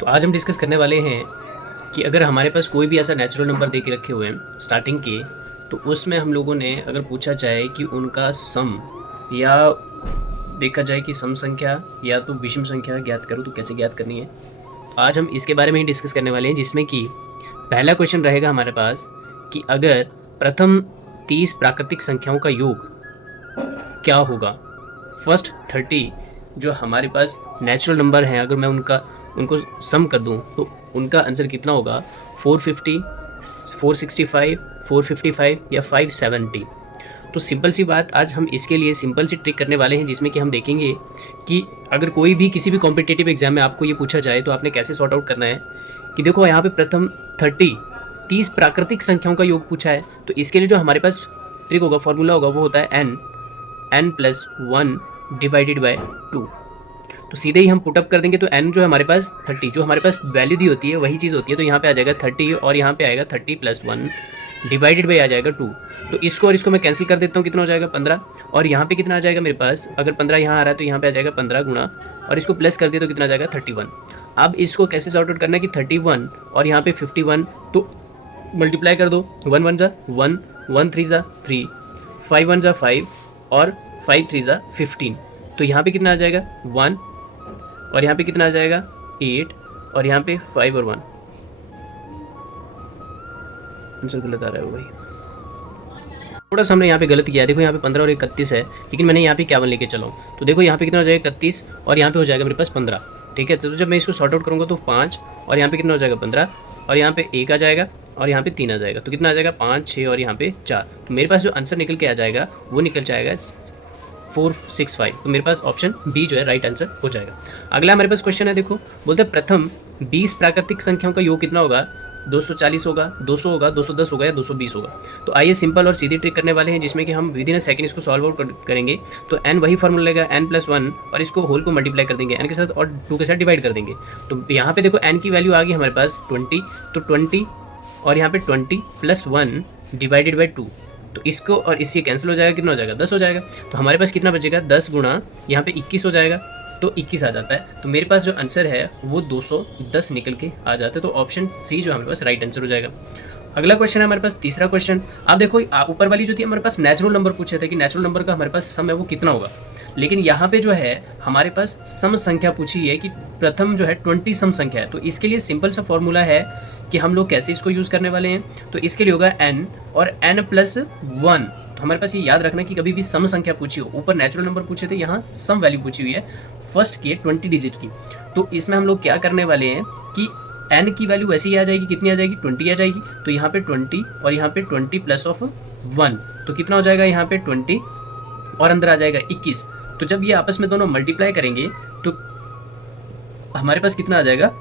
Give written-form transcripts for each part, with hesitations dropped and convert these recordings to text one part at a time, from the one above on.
तो आज हम डिस्कस करने वाले हैं कि अगर हमारे पास कोई भी ऐसा नेचुरल नंबर दे के रखे हुए हैं स्टार्टिंग के, तो उसमें हम लोगों ने अगर पूछा जाए कि उनका सम या देखा जाए कि सम संख्या या तो विषम संख्या ज्ञात करो तो कैसे ज्ञात करनी है। तो आज हम इसके बारे में ही डिस्कस करने वाले हैं, जिसमें कि पहला क्वेश्चन रहेगा हमारे पास कि अगर प्रथम 30 प्राकृतिक संख्याओं का योग क्या होगा। फर्स्ट 30 जो हमारे पास नेचुरल नंबर हैं, अगर मैं उनको सम कर दूं तो उनका आंसर कितना होगा। 450, 465, 455 या 570। तो सिंपल सी बात, आज हम इसके लिए सिंपल सी ट्रिक करने वाले हैं, जिसमें कि हम देखेंगे कि अगर कोई भी किसी भी कॉम्पिटिटिव एग्जाम में आपको ये पूछा जाए तो आपने कैसे सॉर्ट आउट करना है। कि देखो यहाँ पे प्रथम 30 प्राकृतिक संख्याओं का योग पूछा है, तो इसके लिए जो हमारे पास ट्रिक होगा, फॉर्मूला होगा, वो होता है n+1 डिवाइडेड बाय 2। तो सीधे ही हम पुटअप कर देंगे तो n जो है हमारे पास 30, जो हमारे पास वैल्यू दी होती है वही चीज़ होती है। तो यहाँ पे आ जाएगा 30 और यहाँ पे आएगा 30 + 1 डिवाइडेड बाई आ जाएगा 2। तो इसको और इसको मैं कैंसिल कर देता हूँ, कितना हो जाएगा 15। और यहाँ पे कितना आ जाएगा मेरे पास, अगर 15 यहाँ आ रहा है तो यहाँ पे आ जाएगा 15 गुणा, और इसको प्लस कर दिया तो कितना आ जाएगा 31। अब इसको कैसे सॉर्ट आउट करना है कि 31 और यहाँ पे 51, तो मल्टीप्लाई कर दो। 1 1 ज़ा 1, 1 3 ज़ा 3, 5 1 ज़ा 5 और 5 3 ज़ा 15। तो यहाँ पे कितना आ जाएगा 1 और यहाँ पे कितना आ जाएगा 8 और यहाँ पे 5 और 1। आंसर गलत आ रहा है भाई, थोड़ा सा हमने यहाँ पे गलत किया है। देखो यहाँ पे 15 और 31 है, लेकिन मैंने यहाँ पे 51 लेके चला हूँ। तो देखो यहाँ पे कितना हो जाएगा 31 और यहाँ पे हो जाएगा मेरे पास 15। ठीक है, तो जब मैं इसको सॉर्ट आउट करूँगा तो 5 और यहाँ पे कितना हो जाएगा 15 और यहाँ पे 1 आ जाएगा और यहाँ पे 3 आ जाएगा। तो कितना आ जाएगा 5 6 और यहाँ पे 4। तो मेरे पास जो आंसर निकल के आ जाएगा वो निकल जाएगा 465। तो मेरे पास ऑप्शन बी जो है राइट आंसर हो जाएगा। अगला हमारे पास क्वेश्चन है, देखो बोलते हैं प्रथम 20 प्राकृतिक संख्याओं का योग कितना होगा। 240 होगा, 200 होगा, 210 होगा या 220 होगा। तो आइए सिंपल और सीधी ट्रिक करने वाले हैं, जिसमें कि हम विद इन अ सेकंड इसको सॉल्व आउट करेंगे। तो n वही फॉर्मूला लगेगा n+1 और इसको होल को मल्टीप्लाई कर देंगे n के साथ और 2 के साथ डिवाइड कर देंगे। तो यहाँ पे देखो n की वैल्यू आ गई हमारे पास 20, तो 20 और यहाँ पे 20 + 1 डिवाइडेड बाई 2। तो इसको और इससे कैंसिल हो जाएगा, कितना हो जाएगा 10 हो जाएगा। तो हमारे पास कितना बचेगा 10 गुणा यहाँ पे 21 हो जाएगा, तो 21 आ जाता है। तो मेरे पास जो आंसर है वो 210 निकल के आ जाता है। तो ऑप्शन सी जो हमारे पास राइट आंसर हो जाएगा। अगला क्वेश्चन है हमारे पास तीसरा क्वेश्चन। आप देखो ऊपर वाली जो थी हमारे पास नेचुरल नंबर पूछे थे कि नेचुरल नंबर का हमारे पास सम है वो कितना होगा, लेकिन यहाँ पे जो है हमारे पास सम संख्या पूछी है कि प्रथम जो है 20 सम संख्या है। तो इसके लिए सिंपल सा फॉर्मूला है कि हम लोग कैसे इसको यूज़ करने वाले हैं। तो इसके लिए होगा n और n+1। तो हमारे पास ये याद रखना कि कभी भी सम संख्या पूछी हो, ऊपर नेचुरल नंबर पूछे थे, यहाँ सम वैल्यू पूछी हुई है फर्स्ट के 20 डिजिट की। तो इसमें हम लोग क्या करने वाले हैं कि n की वैल्यू वैसे ही आ जाएगी, कितनी आ जाएगी 20 आ जाएगी। तो यहाँ पे 20 और यहाँ पे 20 + 1, तो कितना हो जाएगा यहाँ पे 20 और अंदर आ जाएगा 21। तो जब ये आपस में दोनों मल्टीप्लाई करेंगे तो हमारे पास कितना आ जाएगा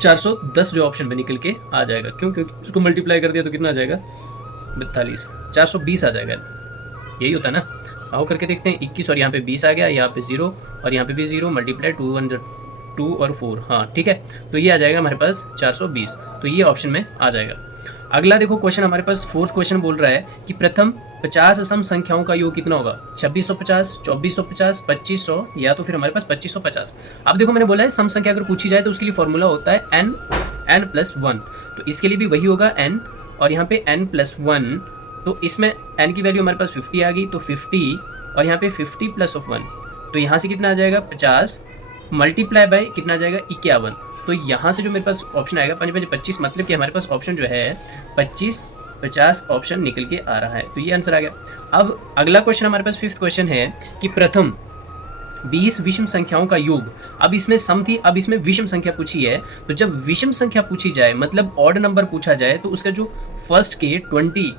410 जो ऑप्शन में निकल के आ जाएगा। क्यों, क्योंकि उसको मल्टीप्लाई कर दिया तो कितना आ जाएगा 42, 420 आ जाएगा। यही होता है ना। आओ करके देखते हैं। 21 और यहाँ पे 20 आ गया, यहाँ पे 0 और यहाँ पे भी 0, मल्टीप्लाई 2 1 2 और 4। हाँ ठीक है, तो ये आ जाएगा हमारे पास 420। तो ये ऑप्शन में आ जाएगा। अगला देखो क्वेश्चन हमारे पास फोर्थ क्वेश्चन बोल रहा है कि प्रथम 50 सम संख्याओं का योग कितना होगा। 2650, 2450, 2500 या तो फिर हमारे पास 2550। अब देखो मैंने बोला है सम संख्या अगर पूछी जाए तो उसके लिए फॉर्मूला होता है n+1। तो इसके लिए भी वही होगा n और यहाँ पे n+1। तो इसमें n की वैल्यू हमारे पास 50 आ गई, तो 50 और यहाँ पे 50 + 1, तो यहाँ से कितना आ जाएगा 50 मल्टीप्लाई बाय कितना आ जाएगा 51। तो यहाँ से जो मेरे पास ऑप्शन आएगा 5 5 25, मतलब कि हमारे पास ऑप्शन जो है 25 50 ऑप्शन निकल के आ रहा है। तो ये आंसर आ गया। अब अगला क्वेश्चन हमारे पास फिफ्थ क्वेश्चन है कि प्रथम 20 विषम संख्याओं का योग। अब इसमें सम थी, अब इसमें विषम संख्या पूछी है। तो जब विषम संख्या पूछी जाए, मतलब ऑड नंबर पूछा जाए, तो उसका जो फर्स्ट के 20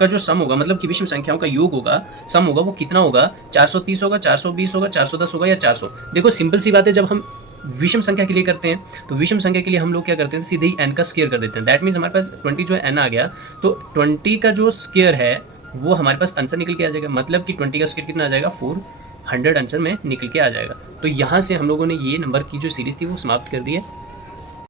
का जो सम होगा, मतलब कि विषम संख्याओं का योग होगा, सम होगा, वो कितना होगा 430 होगा, 420 होगा, 410 होगा या 400। देखो सिंपल सी बात है, जब हम विषम संख्या के लिए करते हैं तो विषम संख्या के लिए हम लोग क्या करते हैं, सीधे ही n का स्क्वायर कर देते हैं। दैट मीन्स हमारे पास 20 जो है n आ गया, तो 20 का जो स्क्वायर है वो हमारे पास आंसर निकल के आ जाएगा। मतलब कि 20 का स्क्वायर कितना आ जाएगा 400 आंसर में निकल के आ जाएगा। तो यहाँ से हम लोगों ने ये नंबर की जो सीरीज़ थी वो समाप्त कर दी है।